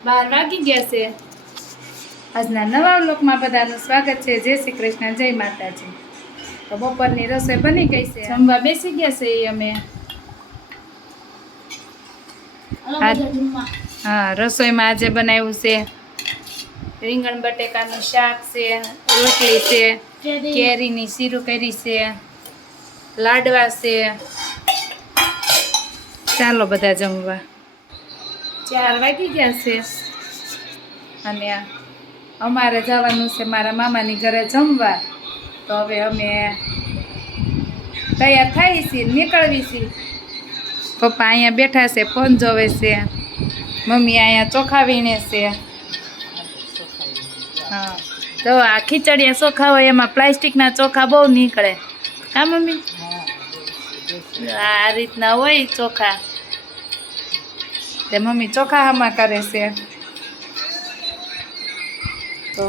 બાર વાગી ગયા છે. આજના નવા લોકમાં બધાનું સ્વાગત છે. જય શ્રી કૃષ્ણ જય માતાજી. તો બપોરની રસોઈ બની ગઈ છે. જમવા બેસી ગયા છે એ અમે. હા રસોઈમાં આજે બનાવ્યું છે. રીંગણ બટેકાનું શાક છે રોટલી છે કેરીની શીરું કરી છે લાડવા છે. ચાલો બધા જમવા. ચાર વાગી ગયા છે. અને અમારે જવાનું છે મારા મામાની ઘરે જમવા. તો હવે અમે તૈયાર થઈ છીએ નીકળવી છીએ. પપ્પા અહીંયા બેઠા છે ફોન જોવે છે. મમ્મી અહીંયા ચોખા વીણે છે. હા. તો આ ખીચડીયા ચોખા હોય એમાં પ્લાસ્ટિકના ચોખા બહુ નીકળે. કા મમ્મી? આ રીતના હોય ચોખા. તે મમ્મી ચોખા હામાં કરે છે. તો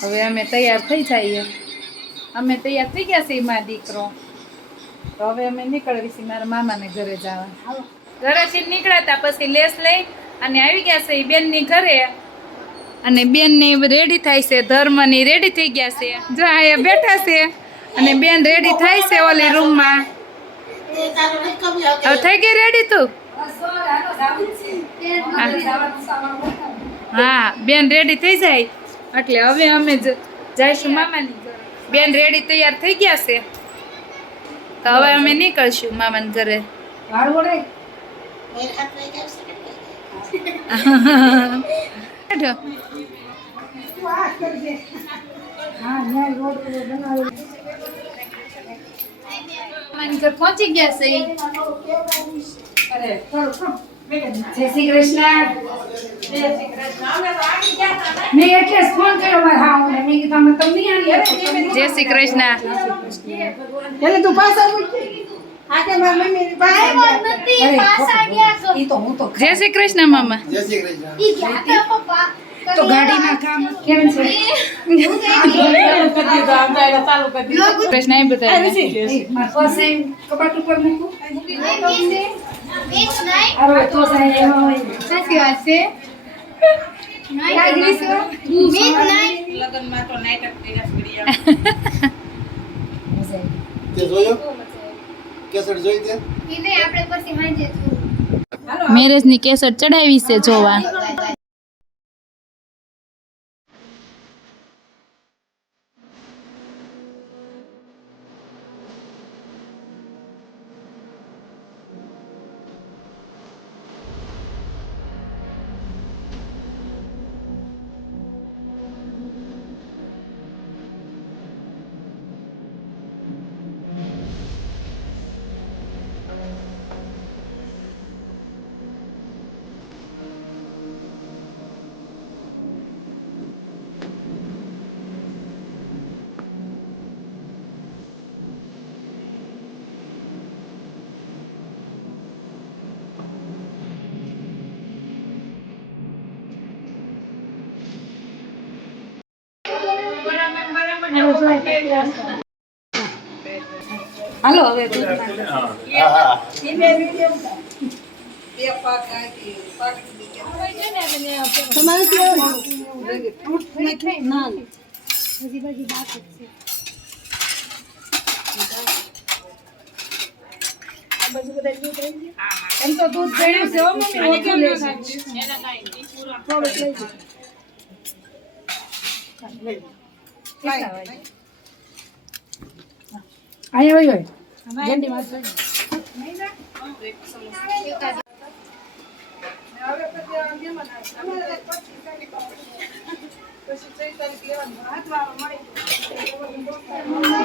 હવે અમે તૈયાર થઈ જઈએ. અમે તૈયાર થઈ ગયા છીએ મા દીકરો. તો હવે અમે નીકળવી છીએ મારા મામાને ઘરે જવા. ઘરેથી નીકળ્યા પછી લેસ લઈ અને આવી ગયા છે એ બેનની ઘરે. અને બેનની રેડી થાય છે ધર્મની રેડી થઈ ગયા છે. જો અહીંયા બેઠા છે અને બેન રેડી થાય છે ઓલી રૂમમાં હવે થઈ ગઈ રેડી તું? હા બેન રેડી થઈ જાય? એટલે હવે અમે જઈશું મામાની ઘરે. બેન રેડી તૈયાર થઈ ગયા છે? તો હવે અમે નીકળશું મામાના ઘરે. પહોંચી ગયા છે. જય શ્રી કૃષ્ણ. મેં એટલે ફોન કર્યો મારા હાઉને. મેં કીધું અમે તમને નહીં જય શ્રી કૃષ્ણ. એટલે તું પાછા મૂક. હાથે મારી મમ્મીની પાસે ગયા. ઈ તો હું તો જય શ્રી કૃષ્ણ મામા. જય શ્રી કૃષ્ણ. તો ગાડીના કામ કેમ છે? પ્રશ્ન એ ઉપર મૂકું. હોય. સાચી વાત છે. તે જોયો? કેસેટ જોઈ તે? મેરેજની કેસેટ ચડાવી છે જોવા. હાલો હવે હા હા એમ તો દૂધ ભેળ્યું છે મમ્મી ઓછું લેશે. અહીંયા હોય. હોય ગેંડી માં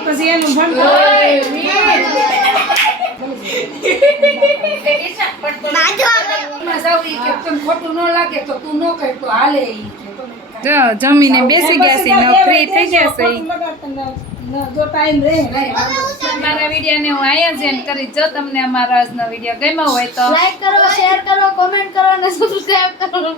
પછી એનું ભણતરમાં જાવ ઈ કે તને ખોટું ન લાગે તો તું ન કર તો હાલે ઈ કે. જો જમીને બેસી ગયા છે ફ્રી થઈ ગયા છે જો ટાઈમ રહે મારા વિડીયોને હું અહીંયા જ કરીશ. જો તમને અમારો આજનો વીડિયો ગમ્યો હોય તો લાઈક કરો શેર કરો કોમેન્ટ કરો અને સબસ્ક્રાઇબ કરો.